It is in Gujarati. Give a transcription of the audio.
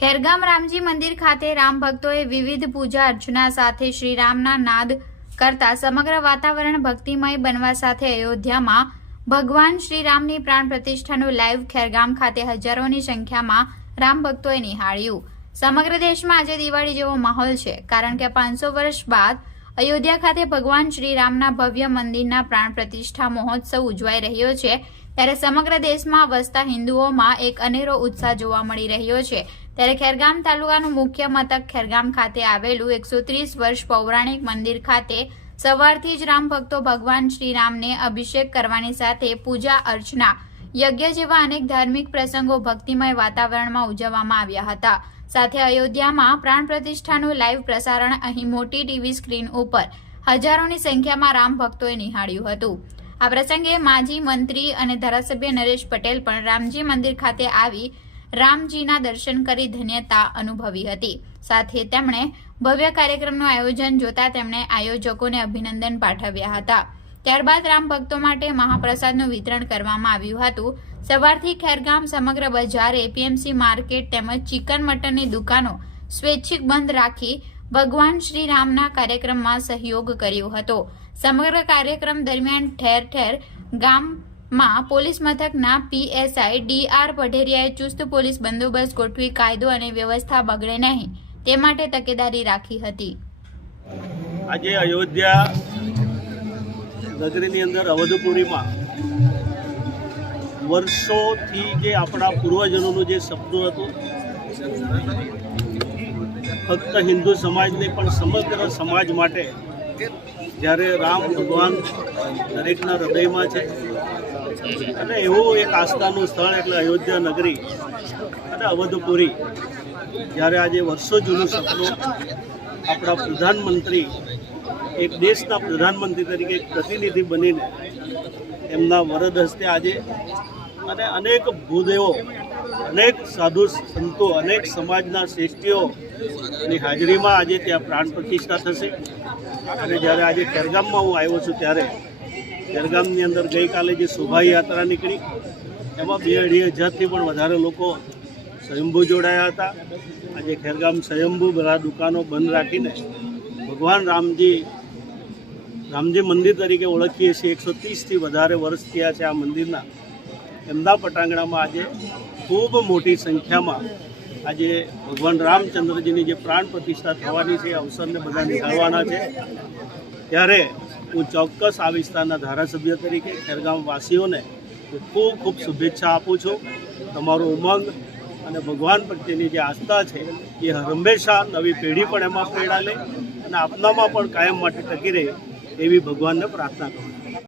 ખેરગામ રામજી મંદિર ખાતે રામ ભક્તોએ વિવિધ પૂજા અર્ચના સાથે શ્રીરામના નાદ કરતા સમગ્ર વાતાવરણ ભક્તિમય બનવા સાથે અયોધ્યામાં ભગવાન શ્રીરામની પ્રાણ પ્રતિષ્ઠાનું લાઈવ ખેરગામ ખાતે હજારોની સંખ્યામાં રામ ભક્તોએ નિહાળ્યું। સમગ્ર દેશમાં આજે દિવાળી જેવો માહોલ છે, કારણ કે 500 વર્ષ બાદ અયોધ્યા ખાતે ભગવાન શ્રીરામના ભવ્ય મંદિરના પ્રાણ પ્રતિષ્ઠા મહોત્સવ ઉજવાઈ રહ્યો છે। ત્યારે સમગ્ર દેશમાં વસતા હિન્દુઓમાં એક અનેરો ઉત્સાહ જોવા મળી રહ્યો છે। ત્યારે ખેરગામ તાલુકાનું મુખ્ય મથક ખેરગામ ખાતે આવેલું 130 વર્ષ પૌરાણિક મંદિર ખાતે સવારથી જ રામ ભક્તો ભગવાન શ્રીરામને અભિષેક કરવાની સાથે પૂજા અર્ચના, યજ્ઞ જેવા અનેક ધાર્મિક પ્રસંગો ભક્તિમય વાતાવરણમાં ઉજવવામાં આવ્યા હતા। સાથે અયોધ્યામાં પ્રાણ પ્રતિષ્ઠાનું લાઈવ પ્રસારણ અહીં મોટી ટીવી સ્ક્રીન ઉપર હજારોની સંખ્યામાં રામ ભક્તોએ નિહાળ્યું હતું। આ પ્રસંગે માજી મંત્રી અને ધારાસભ્ય નરેશ પટેલ પણ રામજી મંદિર ખાતે આવી રામજીના દર્શન કરી ધન્યતા અનુભવી હતી। સાથે તેમણે ભવ્ય કાર્યક્રમનું આયોજન જોતા તેમણે આયોજકોને અભિનંદન પાઠવ્યા હતા। ત્યારબાદ રામ ભક્તો માટે મહાપ્રસાદનું વિતરણ કરવામાં આવ્યું હતું। સવારથી ખેરગામ સમગ્ર બજાર, એપીએમસી માર્કેટ તેમજ ચિકન મટનની દુકાનો સ્વૈચ્છિક બંધ રાખી ભગવાન શ્રીરામના કાર્યક્રમમાં સહયોગ કર્યો હતો। સમગ્ર કાર્યક્રમ દરમિયાન ઠેર ઠેર ગામમાં પોલીસ મથકના પીએસઆઈ ડીઆર પઢેરિયાએ ચુસ્ત પોલીસ બંદોબસ્ત ગોઠવી કાયદો અને વ્યવસ્થા બગડે નહીં તે માટે તકેદારી રાખી હતી। આજે અયોધ્યા નગરીની અંદર અવધપુરીમાં વર્ષોથી જે આપણા પૂર્વજોનું જે સપનું હતું, ફક્ત હિન્દુ સમાજને પણ સમગ્ર સમાજ માટે, જ્યારે રામ ભગવાન દરેકના હૃદયમાં છે અને એવું એક આસ્થાનું સ્થળ એટલે અયોધ્યા નગરી અને અવધપુરી, જ્યારે આજે વર્ષો જૂનું સપનું આપણા પ્રધાનમંત્રી, એક દેશના પ્રધાનમંત્રી તરીકે એક પ્રતિનિધિ બનીને એમના વરદ હસ્તે આજે અને અનેક ભૂદેવો, અનેક સાધુ સંતો, અનેક સમાજના શ્રેષ્ઠીઓની હાજરીમાં આજે ત્યાં પ્રાણ પ્રતિષ્ઠા થશે। અને જ્યારે આજે ખેરગામમાં હું આવ્યો છું ત્યારે ખેરગામની અંદર ગઈકાલે જે શોભાયાત્રા નીકળી એમાં 2-2,500થી પણ વધારે લોકો સ્વયંભૂ જોડાયા હતા। આજે ખેરગામ સ્વયંભૂ બધા દુકાનો બંધ રાખીને ભગવાન રામજી મંદિર તરીકે ઓળખીએ છીએ। 130થી વધારે વર્ષ થયા છે આ મંદિરના। એમના પટાંગણામાં આજે ખૂબ મોટી સંખ્યામાં આજે ભગવાન રામચંદ્રજીની જે પ્રાણ પ્રતિષ્ઠા થવાની છે એ અવસરને બધા નિહાળવાના છે। ત્યારે હું ચોક્કસ આ વિસ્તારના ધારાસભ્ય તરીકે ખેરગામવાસીઓને ખૂબ ખૂબ શુભેચ્છા આપું છું। તમારો ઉમંગ અને ભગવાન પ્રત્યેની જે આસ્થા છે એ હંમેશા નવી પેઢી પણ એમાં પ્રેરણા લે અને આપનામાં પણ કાયમ માટે ટકી રહે એવી ભગવાનને પ્રાર્થના કરું છું।